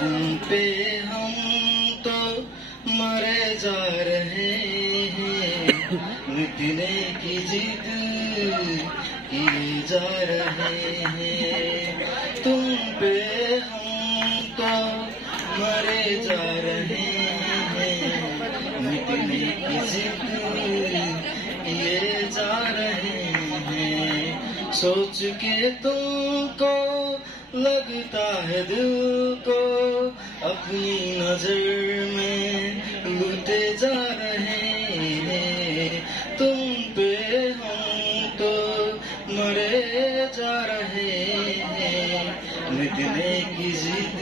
तुम पे हम तो मरे जा रहे हैं, मिटने की जिद किए जा रहे हैं। तुम पे हम तो मरे जा रहे हैं, मिटने की जिद किए जा रहे हैं। सोच के तुमको लगता है दिल को अपनी नजर में लूटे जा रहे हैं। तुम पे हम तो मरे जा रहे हैं, मिटने की जिद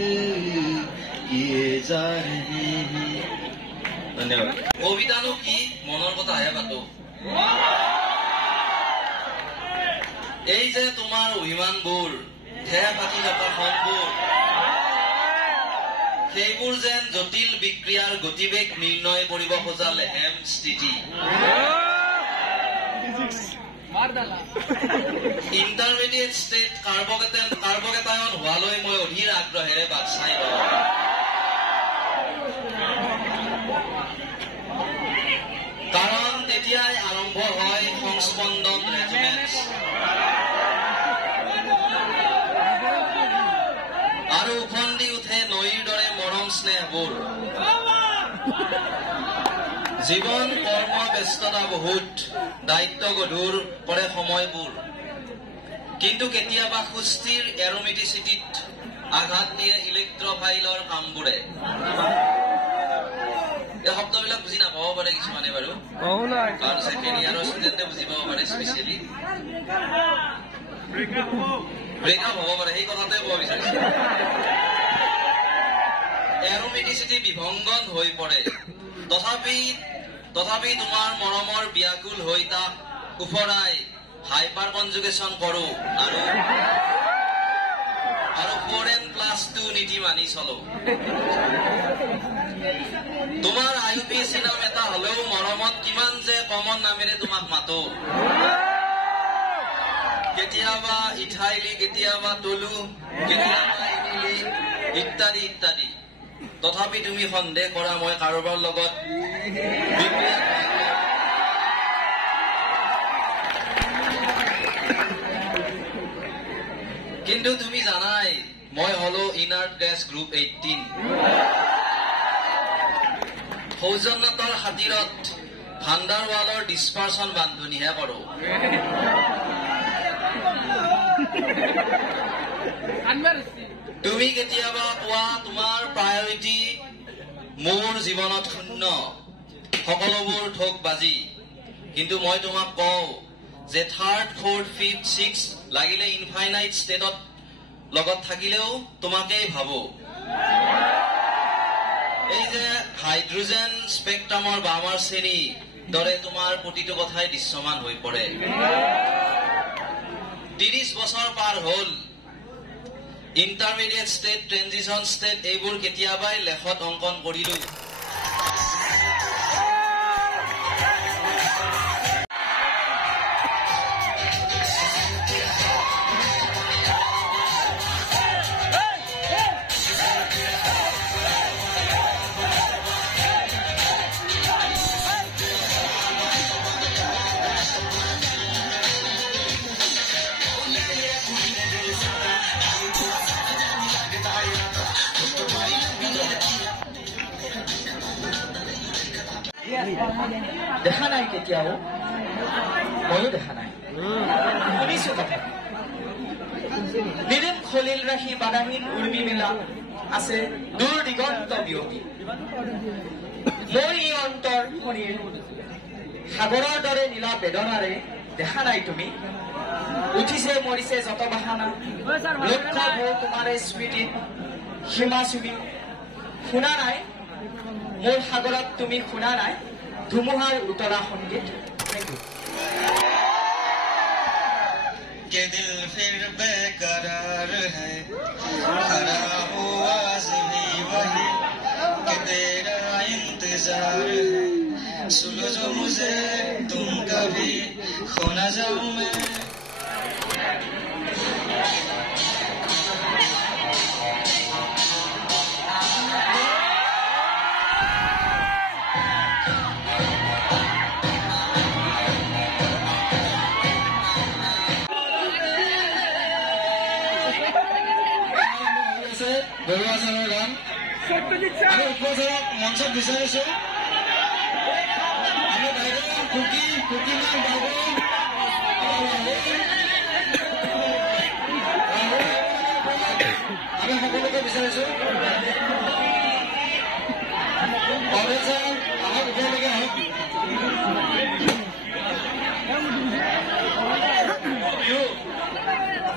किए जा रहे हैं। धन्यवाद। कवितानो की মনৰ কথা আহে পাতো এই যে তোমাৰ অভিমানবোৰ ঠেহ পাতি থকা ফলবোৰ সেইবোৰ যেন জটিল বিক্ৰিয়াৰ গতিবেগ নিৰ্ণয় কৰিব খোজা লেহেম স্থিতি। ইণ্টাৰমিডিয়েট ষ্টেট কাৰ্বকেটায়ন হোৱালৈ মই অধীৰ আগ্ৰহেৰে বাট চাই লওঁ। কাৰণ তেতিয়াই আৰম্ভ হয় সংস্পন্দন ৰেজনেন্স আৰু উফন্দি উঠে নৈৰ দৰে মৰম স্নেহবোৰ। জীৱন কৰ্ম ব্যস্ততা বহুত, দায়িত্ব গধুৰ কৰে সময়বোৰ, কিন্তু কেতিয়াবা সুস্থিৰ এৰোমেটিচিটিত আঘাত দিয়ে ইলেক্ট্ৰফাইলৰ কামবোৰে। এই শব্দবিলাক বুজি নাপাব পাৰে কিছুমানে বাৰু, কাৰণ ছেকেণ্ড ইয়াৰৰ ষ্টুডেণ্টে বুজি পাব পাৰে। স্পেচিয়েলি ব্ৰেকআপ হ'ব পাৰে, সেই কথাতে ক'ব বিচাৰিছো। এৰোমেটিচিটি বিভংগন হৈ পৰে, তথাপি তোমাৰ মৰমৰ ব্যাকুল হৈ তাক উফৰাই হাইপাৰ কনজুগেশ্যন কৰো আৰু 4N+2 নীতি মানি চলো। তোমাৰ IUPAC নাম এটা হলেও মৰমত কিমান যে কমন নামেৰে তোমাক মাতো। কেতিয়াবা ইঠাইলি, কেতিয়াবা তলু, কেতিয়াবা ইনিলি ইত্যাদি ইত্যাদি। তথাপি তুমি সন্দেহ কৰা মই কাৰোবাৰ লগত কিন্তু তুমি জানাই মই হলো ইনাৰ ডেস্ক গ্ৰুপ 18। সৌজন্যতাৰ খাতিৰত ভাণ্ডাৰৱালৰ ডিছপাৰ্চন বান্ধনিহে কৰো। তুমি কেতিয়াবা কোৱা তোমাৰ প্ৰায়ৰিটি মোৰ জীৱনত শূন্য, সকলোবোৰ ঠোক বাজি। কিন্তু মই তোমাক কওঁ যে 3rd, 4th, 5th, 6th লাগিলে ইনফাইনাইট ষ্টেটত লগত থাকিলেও তোমাকেই ভাবো। এই যে হাইড্ৰোজেন স্পেক্ট্ৰামৰ বামাৰ শ্ৰেণী দৰে তোমাৰ প্ৰতিটো কথাই দৃশ্যমান হৈ পৰে। 30 বছৰ পাৰ হ'ল, ইণ্টাৰমিডিয়েট ষ্টেট, ট্ৰেনজিশ্যন ষ্টেট এইবোৰ কেতিয়াবাই লেখত অংকন কৰিলো। দেখা নাই কেতিয়াও, ময়ো দেখা নাই, শুনিছো কথা। নিৰিম খলিল ৰাখি বাধাহীন উৰ্মি মেলা আছে দূৰ দিগন্ত বিয়পি। মোৰ ই অন্তৰ শৰীৰ সাগৰৰ দৰে নীলা বেদনাৰে দেখা নাই তুমি। উঠিছে মৰিছে যত বাহানা, লক্ষ্য ভৌ তোমাৰে স্মৃতিত সীমা চুবি। শুনা নাই মোৰ সাগৰত তুমি, শুনা নাই ধুমুহাৰ উতৰা সংগীত। के दिल फिर बेकरार है, खड़ा हुआ भी वही कि तेरा इंतजार है। सुलझो मुझे तुम कभी, खो न जाऊं मैं। আমি উপস্থিত মঞ্চত বিচাৰিছো আমি বাইদেউ কুকি নাম বাবু আমি সকলোকে বিচাৰিছো আমাক উপৰলৈকে আহক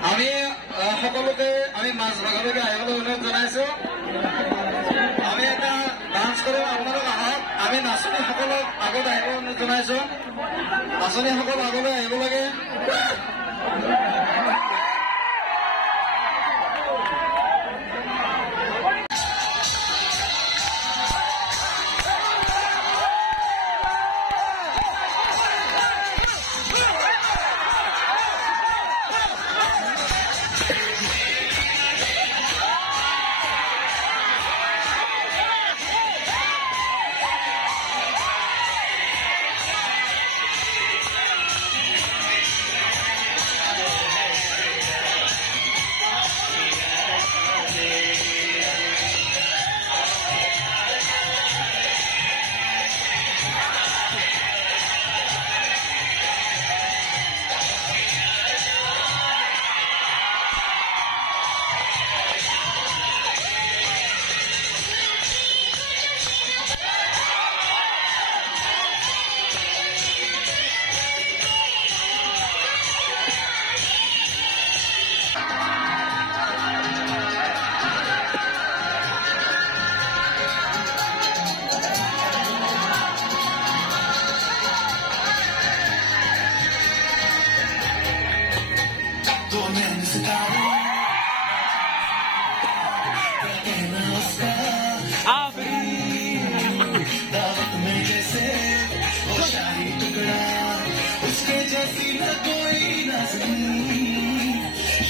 আমি সকলোকে আমি মাছ ভাগলৈকে আহিবলৈ অনুৰোধ জনাইছো আমি এটা ডান্স কৰিম আপোনালোক আহক আমি নাচনীসকলক আগত আহিব অনুৰোধ জনাইছো নাচনীসকল আগলৈ আহিব লাগে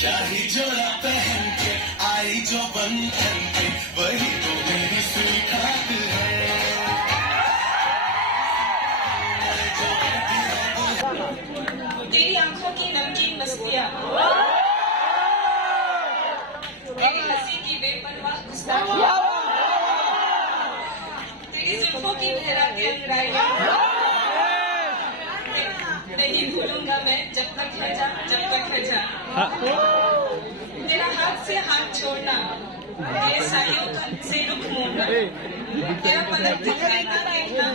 शाही जोड़ा पहन के आई जो बंधन के वही तो मेरी स्वीकार है तेरी आंखों की नमकीन मस्तियाँ तेरी हंसी की बेपरवाह गुस्ताखियाँ तेरी जुल्फों की लहराती अंगड़ाइयाँ नहीं भूलूंगा मैं जब तक है जा तेरा हाथ से हाथ छोड़ना तेरे साइयों से रुख मोड़ना तेरा पलक दिखाना देखना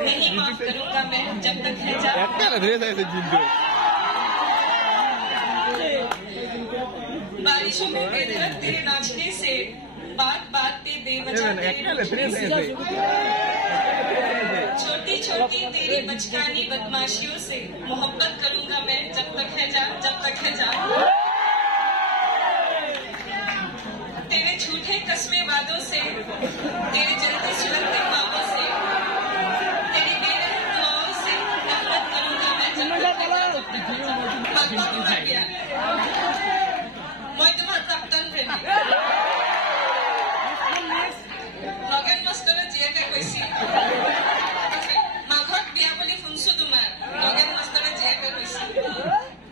नहीं माफ करूंगा मैं जब तक है जा बारिशों में बेधड़क तेरे नाचने से बात बात पे बेवजह तेरे रूठने से छोटी छोटी तेरी बचकानी बदमाशियों से मोहब्बत करूंगा मैं जब तक है जा तेरे झूठे कस्मे वादों से तेरे जल्दी सुलगते ख्वाबों से तेरी बेरहम दुआओं से नफरत करूंगा मैं जब तक है जा भागवा तुम्हार गया मैं तुम्हार प्राक्तन प्रेमी नगेन मास्टरे जीएके কৈছি মাঘত বিয়া বুলি শুনছো তোমাৰ নগেন মাষ্টৰে জীয়েকে কৈছে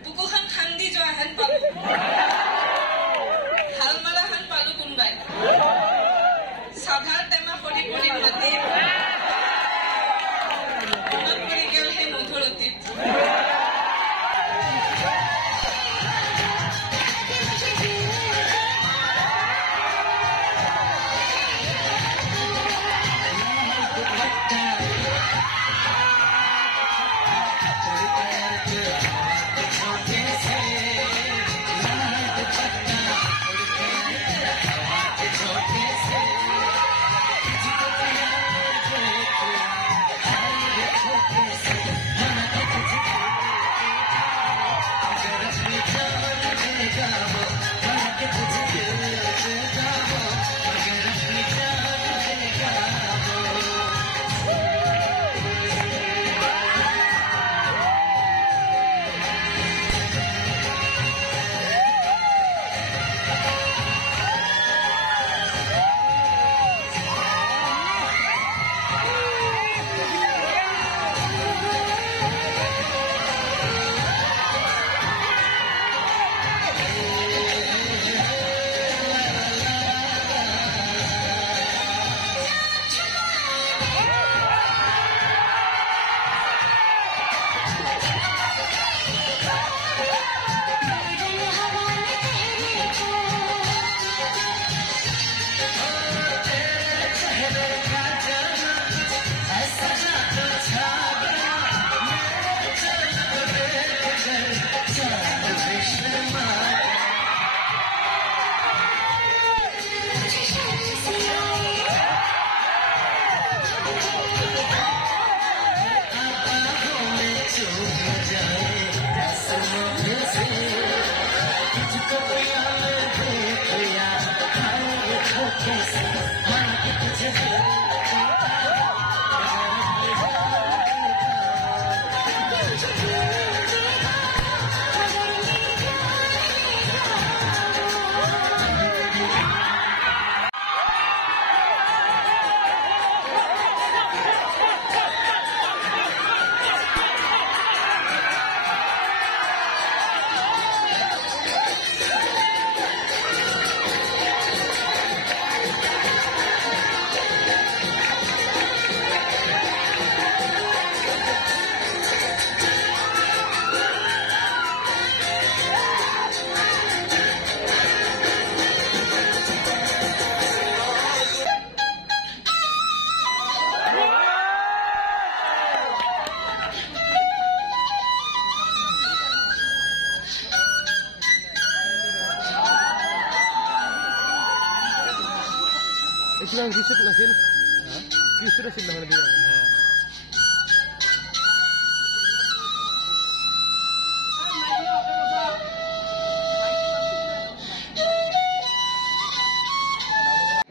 বুকুখন খান্দি যোৱা হেন পালো হাল মাৰা হেন পালো কোনবাই Islang kisut na sila. Ha? Kisut na sila na dia.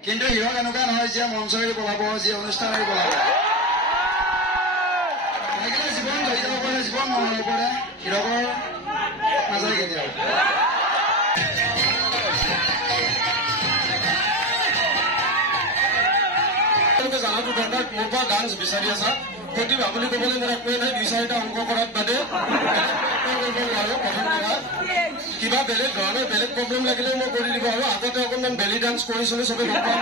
কিন্তু হিৰক এনেকুৱা নহয় যে মঞ্চৰে পলাব যে অনুষ্ঠানৰে পলাব লাগিলে জীৱন ধৰি যাব পাৰে জীৱন নহ'ব পাৰে হিৰকৰ নাযায় কেতিয়াও জানাটো দৰকাৰ মোৰ পৰা ডান্স বিচাৰি আছা প্ৰতিভা বুলি ক'বলৈ মোৰ একোৱেই নাই 2-4টা অংক কৰাত বাদে প্ৰথম কথা কিবা বেলেগ ধৰণৰ বেলেগ প্ৰব্লেম লাগিলেও মই কৰি দিব আৰু আগতে অকণমান বেলি ডান্স কৰিছিলোঁ চবে গম পাওঁ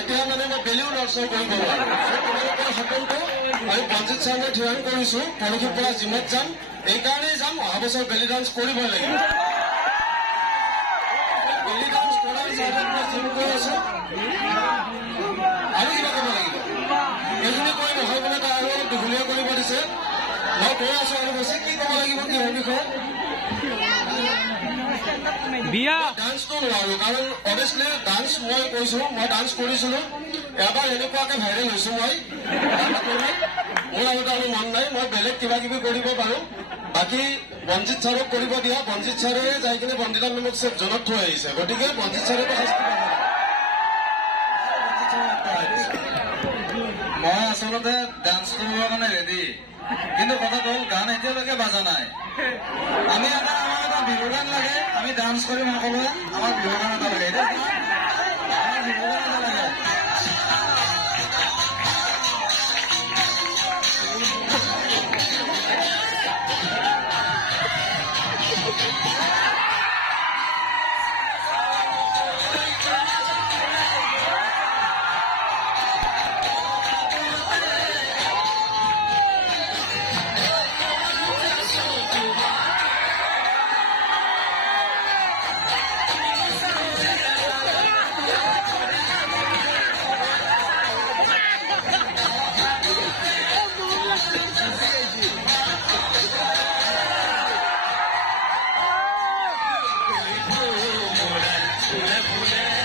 এতিয়া মানে মই বেলিও নৰ্চাৰ কৰিব নোৱাৰো তোমালোকৰ সপোনটো আমি বঞ্জিত শৰ্মাই থিৰাং কৰিছোঁ পৰহিৰ পৰা জিমত যাম এইকাৰণেই যাম অহা বছৰ বেলি ডান্স কৰিবই লাগিব বেলি ডান্স কৰাৰ হিচাপত মই জিম কৰি আছোঁ আৰু কিবা কৰিব লাগিব এইখিনি কৰি নহয় বোলে তাৰ আৰু অলপ দীঘলীয়া কৰিব দিছে মই কৈ আছোঁ আৰু বেছি কি ক'ব লাগিব কিহৰ বিষয়ে ডান্সটো নোৱাৰো কাৰণ অভিয়াছলি ডান্স মই কৈছোঁ মই ডান্স কৰিছিলোঁ এবাৰ এনেকুৱাকে ভাইৰেল হৈছোঁ মই মোৰ আগতে আৰু মন নাই মই বেলেগ কিবা কিবি কৰিব পাৰোঁ বাকী বঞ্জিত ছাৰক কৰিব দিয়া বঞ্জিত ছাৰে যাই কিনে বন্দিতা মেমক জনত থৈ আহিছে গতিকে বঞ্জিত ছাৰেতো শাস্তি মই আচলতে ডান্স কৰিবৰ কাৰণে ৰেডি কিন্তু কথাটো হ'ল গান এতিয়ালৈকে বাজা নাই আমি আমাৰ এটা বিহু গান লাগে আমি ডান্স কৰিম সকলোৱে আমাৰ বিহু গান এটা লাগে আমাৰ বিহু গান এটা লাগে ফুলে ফুলে